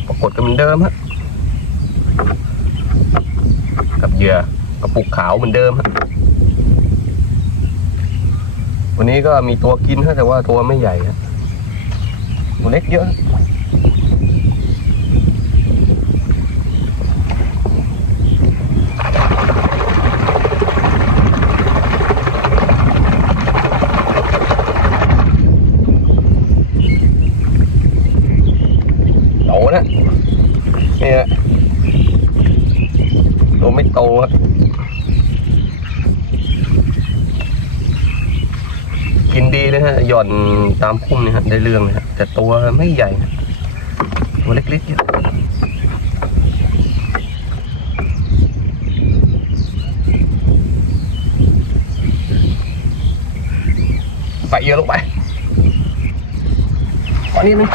กปรากฏก็เหมือนเดิมฮะกับเหยื่อกระปุกขาวเหมือนเดิมฮะวันนี้ก็มีตัวกินฮะแต่ว่าตัวไม่ใหญ่ฮะตัวเล็กเยอะ โตนะเนี่ยตัวไม่โตอะกินดีเลยฮะ หย่อน ตามพุ่มเนี่ยฮะได้เรื่องเลยฮะแต่ตัวไม่ใหญ่ ตัวเล็กๆอยู่ใส่เยอะลงไปขอนนี้นึง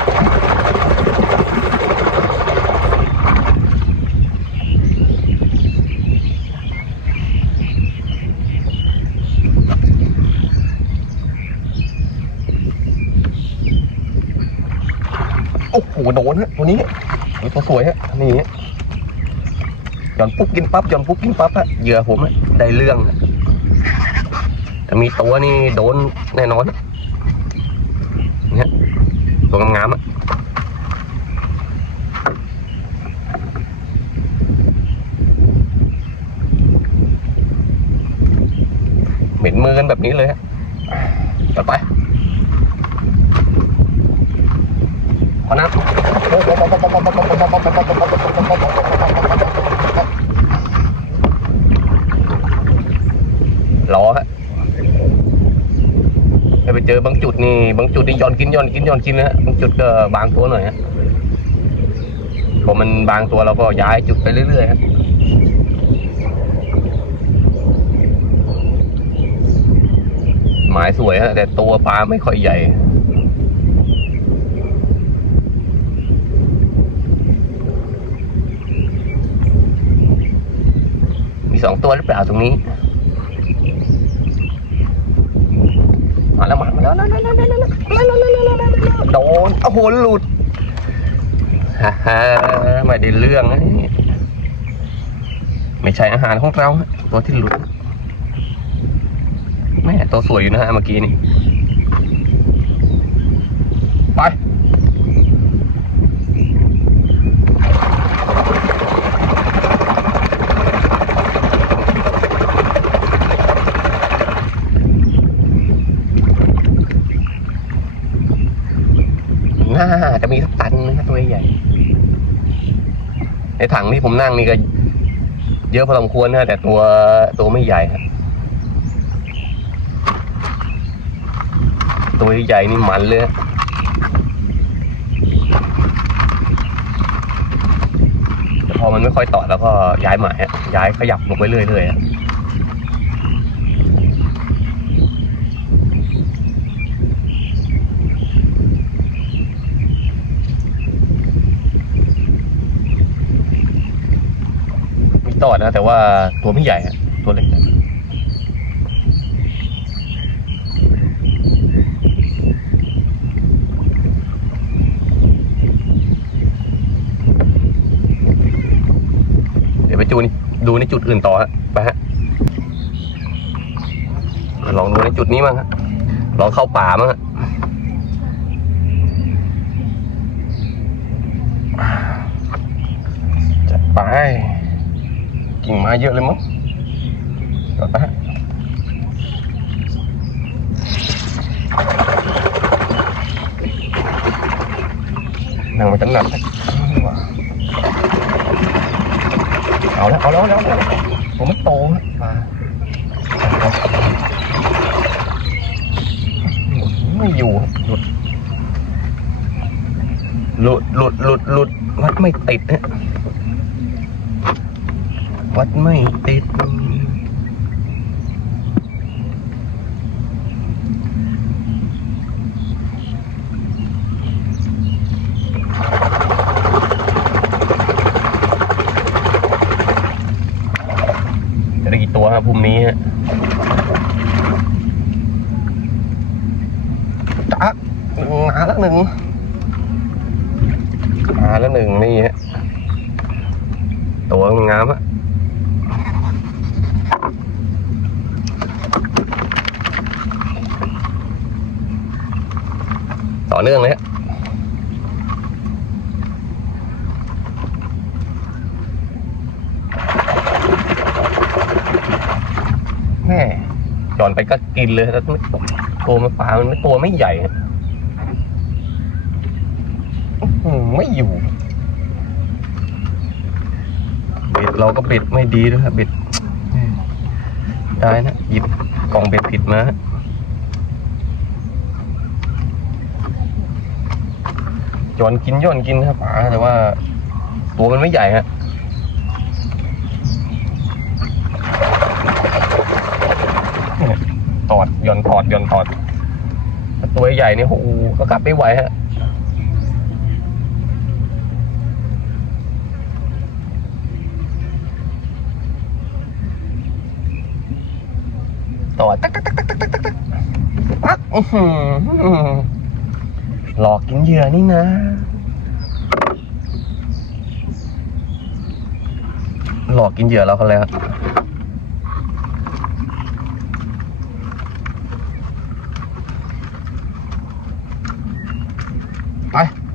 หโดนฮะตัวนี้ตัวสวยฮะนี่หย่อนปุ๊บกินปั๊บหย่อนปุ๊บกินปั๊บฮะเหยื่อผมฮะได้เรื่องฮะแต่มีตัวนี่โดนแน่นอนฮะนี่ฮะตัวงามๆฮะเหม็นมือกันแบบนี้เลยฮะต่อไป อน้ำรอฮะถ้าไปเจอบางจุดนี่บางจุดนี่ย้อนกินย้อนกินย้อนกินนะฮะบางจุดก็บางตัวหน่อยฮะพอมันบางตัวเราก็ย้ายจุดไปเรื่อยๆฮะหมายสวยฮะแต่ตัวปลาไม่ค่อยใหญ่ สองตัวหรือเปล่าตรงนี้มาแล้วมามาแล้วโดนโอ้โหหลุดฮ่าฮ่าไม่ได้เรื่องนี่ไม่ใช่อาหารของเราตัวที่หลุดแม่ตัวสวยอยู่นะฮะเมื่อกี้นี่ ไป น่าจะมีสักตันนะครับตัวใหญ่ ในถังที่ผมนั่งนี่ก็ เยอะพอสมควรนะแต่ตัวตัวไม่ใหญ่ครับตัวใหญ่นี่มันเลยพอมันไม่ค่อยต่อแล้วก็ย้ายหมายย้ายขยับลงไปเรื่อยๆ ต่อนะ แต่ว่าตัวไม่ใหญ่ฮะตัวเล็กเดี๋ยวไปจูนดูในจุดอื่นต่อฮะไปฮะลองดูในจุดนี้มั้งฮะลองเข้าป่ามั้งฮะจัดไป กิ่งไม้เยอะเลยมั้งจอดไปฮะนั่งมาจันหนักเลยเอาแล้วเอาแล้วเอาแล้วเอาแล้วผมไม่โตฮะมาไม่อยู่ฮะหลุดหลุดหลุดหลุดหลุดวัดไม่ติดฮะ วัดไม่ติดจะได้กี่ตัวครับภูมินี้ฮะจักหนึ่งมาแล้วหนึ่งมา แล้วหนึ่งนี่ฮะ ตัวงามฮะ ต่อเนื่องเลยฮะ แม่หย่อนไป กินเลยแล้วตัวมันปลามันตัวไม่ใหญ่ไม่อยู่บิดเราก็บิดไม่ดีด้วยครับบิดได้นะหยิบกล่องเบ็ดผิดมาฮะย้อนกินย้อนกินครับป๋าแต่ว่า ตัวมันไม่ใหญ่ฮะ ต อดหย่อนถอดหย่อนถอดตัวใหญ่นี่โอ้โหก็กลับไม่ไหวฮะต่อตักตักตักตักตักตักตักตักปักอื้อหือหลอกกินเหยื่อนี่นะหลอกกินเหยื่อเราเขาแล้ว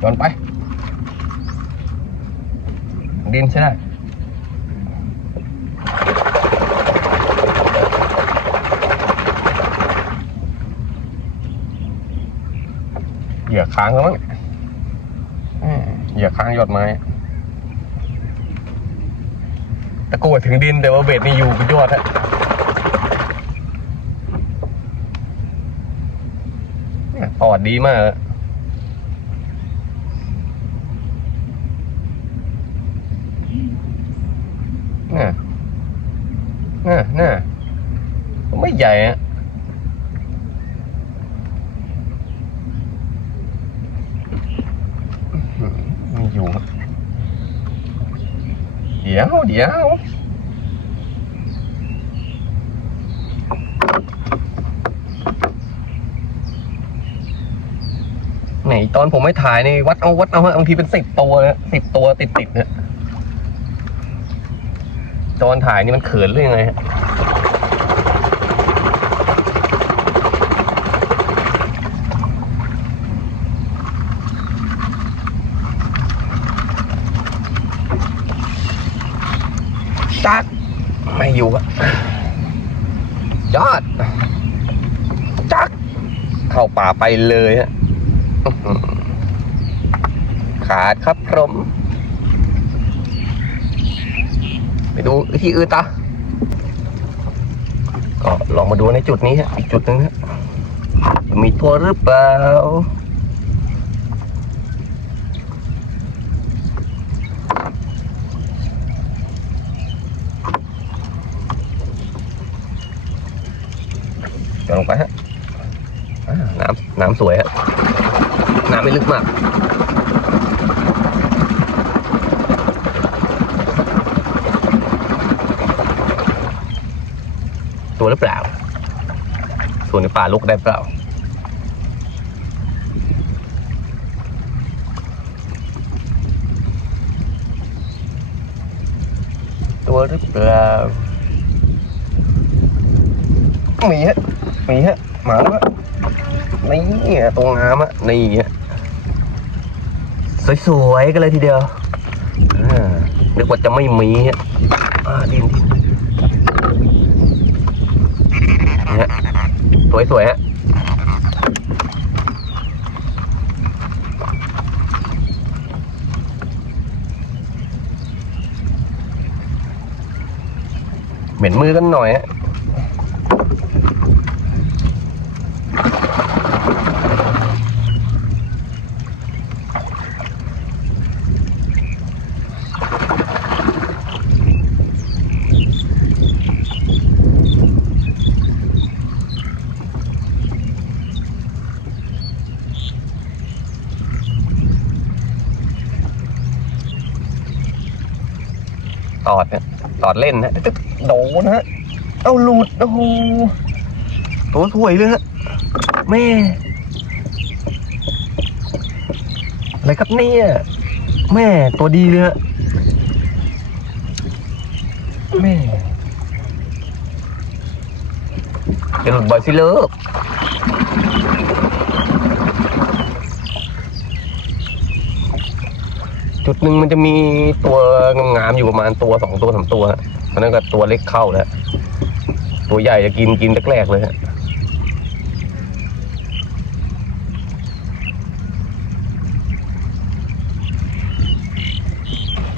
ไปโยนไป ดินใช่ได้เหยื่อค้างแล้วมั้งเหยื่อค้างยอดไม้ตะโกนถึงดินแต่ว่าเบ็ดนี่อยู่บนยอดฮะเนี่ยปอดดีมาก น่ะน่ะน่ะไม่ใหญ่อะมีอยู่เดี๋ยวเดี๋ยวไหนตอนผมไม่ถ่ายในวัดเอาวัดเอาฮะบางทีเป็นสิบตัวนะสิบตัวติดติดๆนะ ตอนถ่ายนี่มันเขินเรื่องไงฮะจักไม่อยู่อะยอดจัก เข้าป่าไปเลยฮะขาดครับผม ไปดูที่อื่นตาก็ลองมาดูในจุดนี้ฮะอีกจุดหนึงฮะมีตัวหรือเปล่าลงไปฮะน้ำน้ำสวยฮะน้ำไม่ลึกมาก วหรือเปล่าส่วนในป่าลุกได้เปล่าตัวหรือเปล่ามีฮะมีฮะหมาฮะนี่ตัวงามอะนี่ฮะสวยๆกันเลยทีเดียวนึกว่าจะไม่มีฮะดินดินนี่ฮะ สวยๆฮะเหม็นมือกันหน่อยฮะ อดเล่นนะตึ๊ดโดนฮะ เอาหลุดโอ้โหตัวสวยเลยฮะแม่อะไรครับเนี่ยแม่ตัวดีเลยฮะแม่จะหลุดบ่อยสิเลิก จุดหนึ่งมันจะมีตัวงามๆอยู่ประมาณตัวสองตัวสามตัวฮะเพราะนั้นก็ตัวเล็กเข้าแล้วตัวใหญ่จะกินกินแรกๆเลยฮะ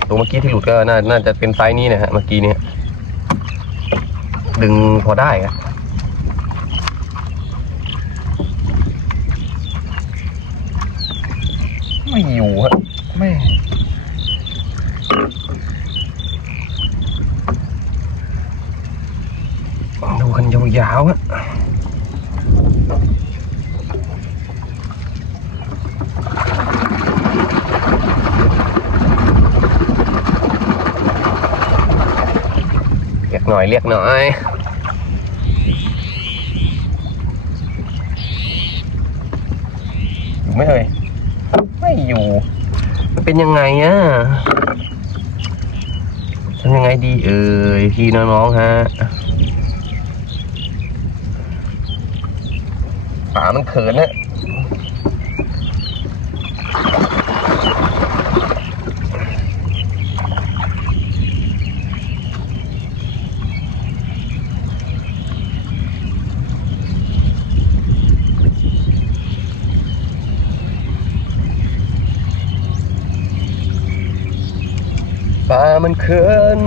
ตัวเมื่อกี้ที่หลุดก็น่าน่าจะเป็นไซส์นี้นะฮะเมื่อกี้เนี้ยดึงพอได้อะไม่อยู่ฮะแม่ดูกันยาวๆฮะเรียก หน่อยเรียกหน่อยอยู่ไม่เอ่ยไม่อยู่ มันเป็นยังไงอะทำยังไงดีเอ่ยพี่น้องๆฮะป่ามันเขินนะ มันเขิน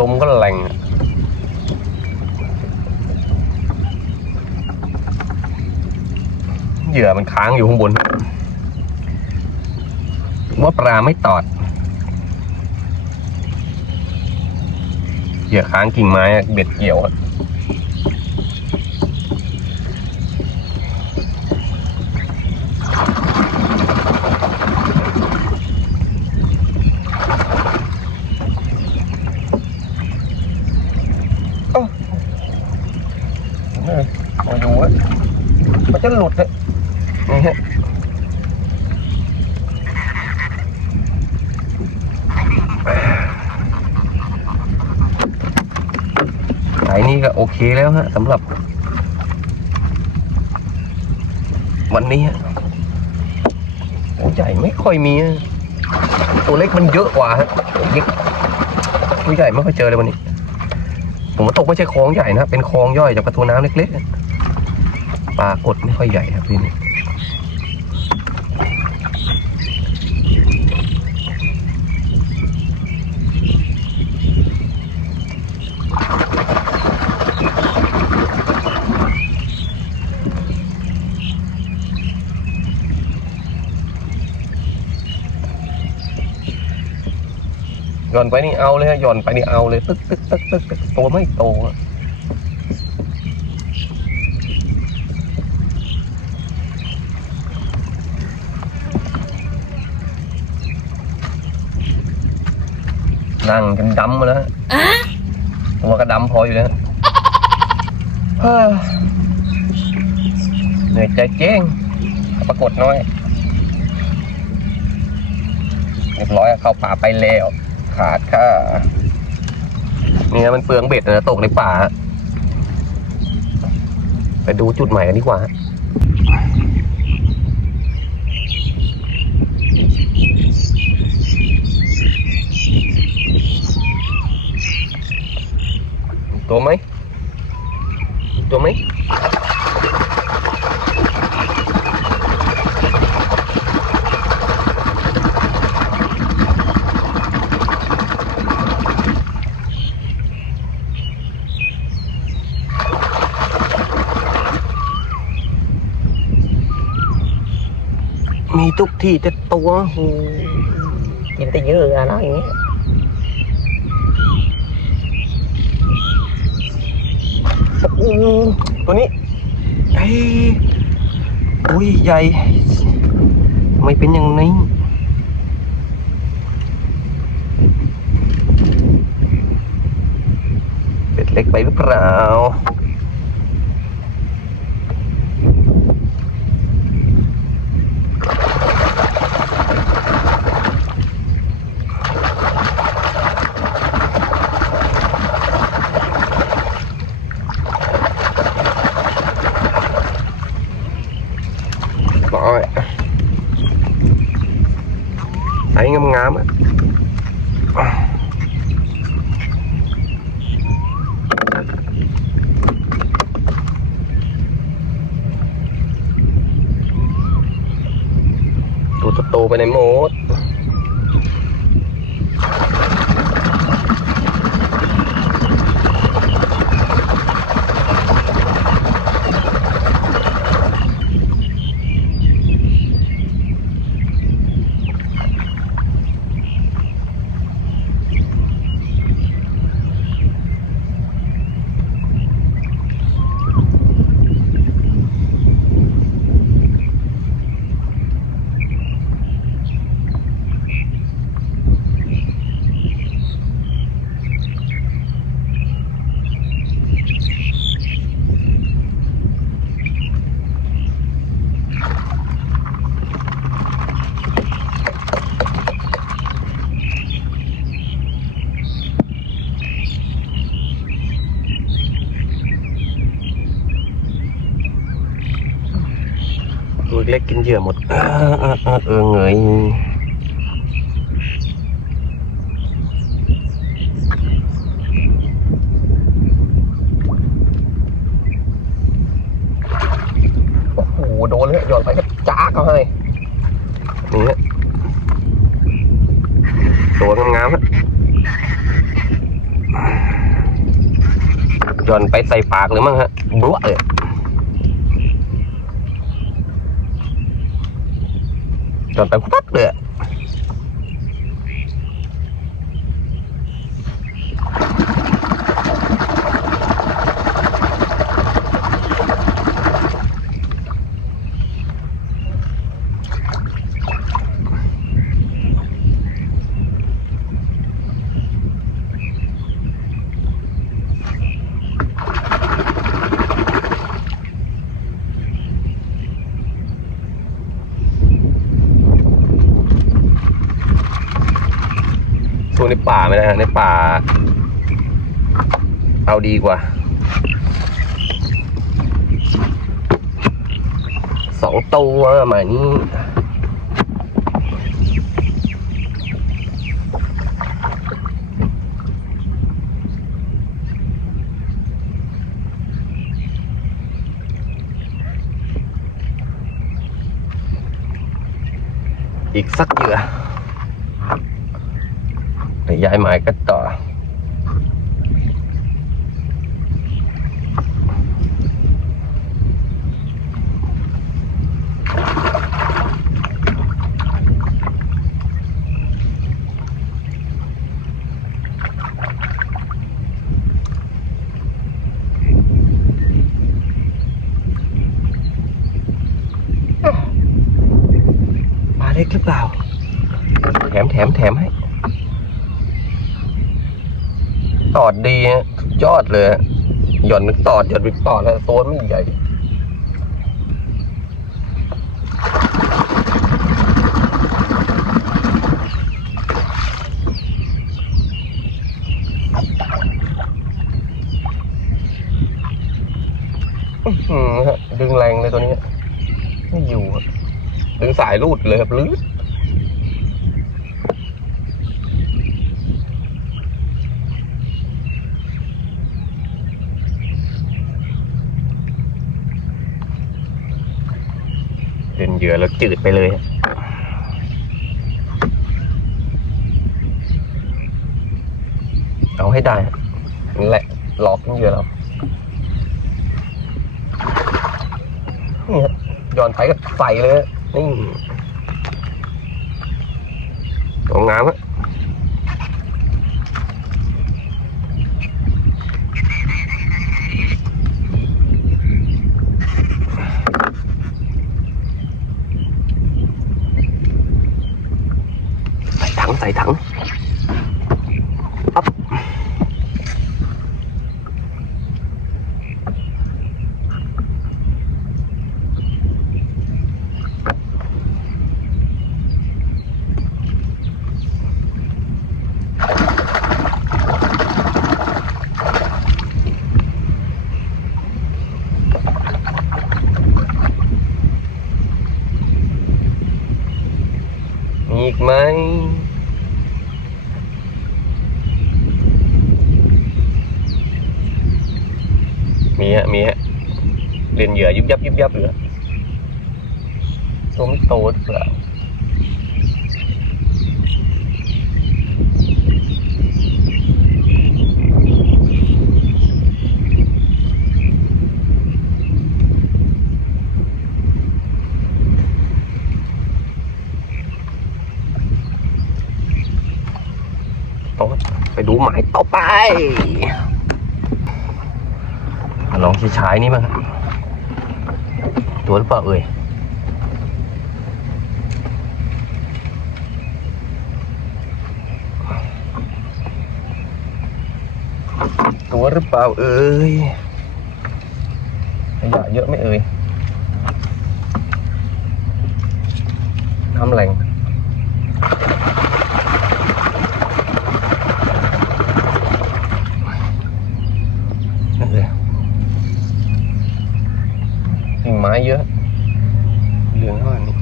ลมก็แรงอะเหยื่อมันค้างอยู่ข้างบน ว่าปลาไม่ตอดเหยื่อค้างกิ่งไม้เบ็ดเกี่ยวอะเอ้าเออมาดูอะมันจะหลุดอะนี่ฮะ สายนี้ ก็โอเคแล้วฮะสำหรับ วันนี้ฮะตัวใหญ่ไม่ค่อยมี ตัวเล็กมันเยอะกว่าฮะตัวเล็กตัวใหญ่ไม่ค่อยเจอเลยวันนี้ ผมว่าตกไม่ใช่คลองใหญ่นะ เป็นคลองย่อยจากประตูน้ำเล็กๆปลากดไม่ค่อยใหญ่ครับพี่นี่ หย่อนไปนี่เอาเลยฮะหย่อนไปนี่เอาเลยตึ๊กตึ๊กตึ๊กตึ๊กตึ๊กตัวไม่โตอะนั่งจนดำมาแล้วฮะตัวก็ดำพออยู่แล้วเฮ้อเหนื่อยใจเจ้งปรากฏน้อยเรียบร้อยเข้าป่าไปแล้ว ขาดค่าเนี่ยมันเปลืองเบ็ดนะตกในป่าไปดูจุดใหม่กันดีกว่าตัวไหมตัวไหม ทุกที่แต่ตัวโหกินแต่เยอะอะนะอย่างเงี้ยโอ้โหตัวนี้ไอ้อุ้ยใหญ่ ไม่เป็นอย่างนี้เป็ดเล็กไปหรือเปล่า ร้อยไอ้งามๆอะ ตัวโตไปในโหมด ล็กกินเหยื่อหมดเออเออเออเออเงยโอ้โหโดนเลยหย่อนไปก็จ้ากเขาให้นี่ฮะตัวงามๆฮะหย่อนไปใส่ปากเลยมั้งฮะ บลัวเลย จนไปปั๊บเลยอะสู้ในป่าไม่ได้ฮะในป่า เอาดีกว่าสองตัวหมานี้อีกสักเหยื่อ ไปย้ายหมายกันต่อ มาเล็กหรือเปล่า แถมแถมแถมให้ ตอดดีฮะสุดยอด เลยหย่อนเป็นตอดหย่อนเป็นตอดแล้วโซนไม่ใหญ่อื้อหือฮะดึงแรงเลยตัวนี้ ไม่อยู่ดึงสายรูดเลยครับลืด เหยื่อแล้วจืดไปเลยเอาให้ได้ฮะนั่นแหละหลอกเหยื่อเรานี่ย้อนไปก็ใส่เลยนี่ของงามอะ ใส่ถังอัพมีอีกไหม มีฮะ มีฮะ เรียนเหยื่อยุบยับยุบยับอยู่อะตัวไม่โตหรือเปล่าโตไปดูหมายต่อไปลองใช้ๆนี่มั้ง ตัวหรือเปล่าเอ่ยตัวหรือเปล่าเอ่ยขยะเยอะไหม่เอ่ยน้ำแหล่งนั่นเลย กิ่งไม้เยอะเหลืองเท่านี้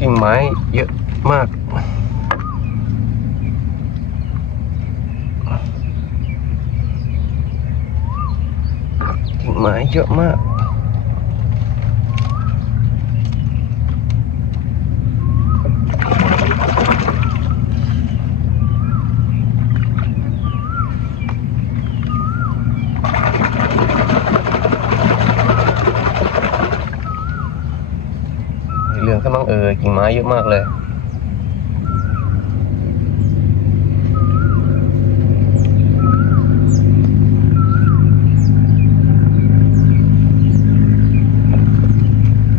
กิ่งไม้เยอะมาก กิ่งไม้เยอะมาก เหลือง กิ่งไม้เยอะมากเลย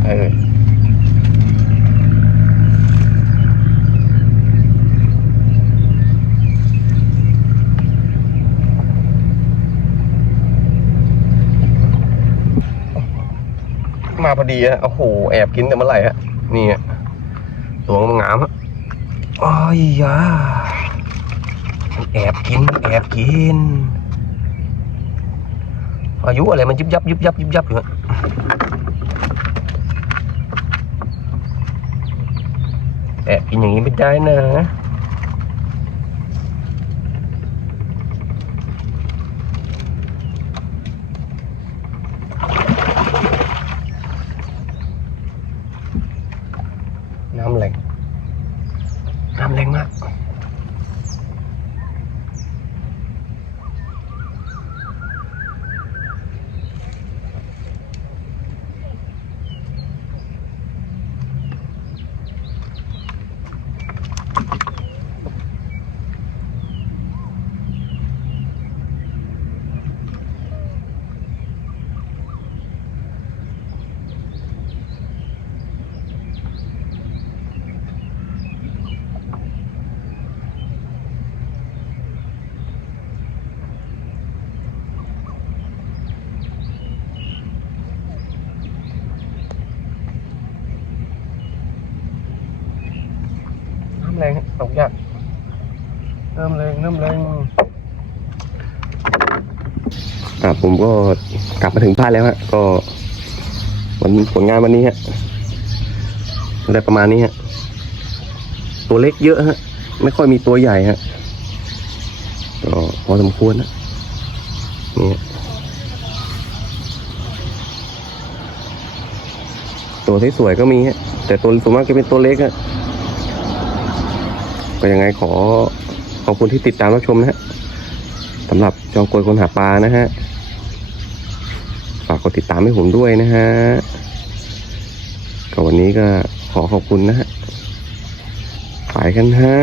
เออมาพอดีอะโอ้โห แอบกินแต่เมื่อไหร่ฮะ นี่อะ ตัวมันงามฮะอ้ยยาแอบกินมันแอบกิน อายุอะไรมันยิบยับยิบยับยิบยับอยู่ฮะแอบกินอย่างนี้ไม่ได้นะ น้ำแรงน้ำ แรงมาก น้ำแรงน้ำแรงอ่าผมก็กลับมาถึงบ้านแล้วฮะ ก็วันผลงานวันนี้ฮะได้ประมาณนี้ฮะ ตัวเล็กเยอะฮะ ไม่ค่อยมีตัวใหญ่ฮะ ก็พอสมควรนะนี่ตัวที่สวยก็มีฮะ แต่ตัวส่วนมากจะเป็นตัวเล็กฮะ ก็ยังไงขอ อบคุณที่ติดตามรับชมนะฮะสำหรับจองกวยคนหาปลานะฮะฝากกดติดตามให้ผมด้วยนะฮะก็วันนี้ก็ขอขอบคุณนะฮะไปกันฮะ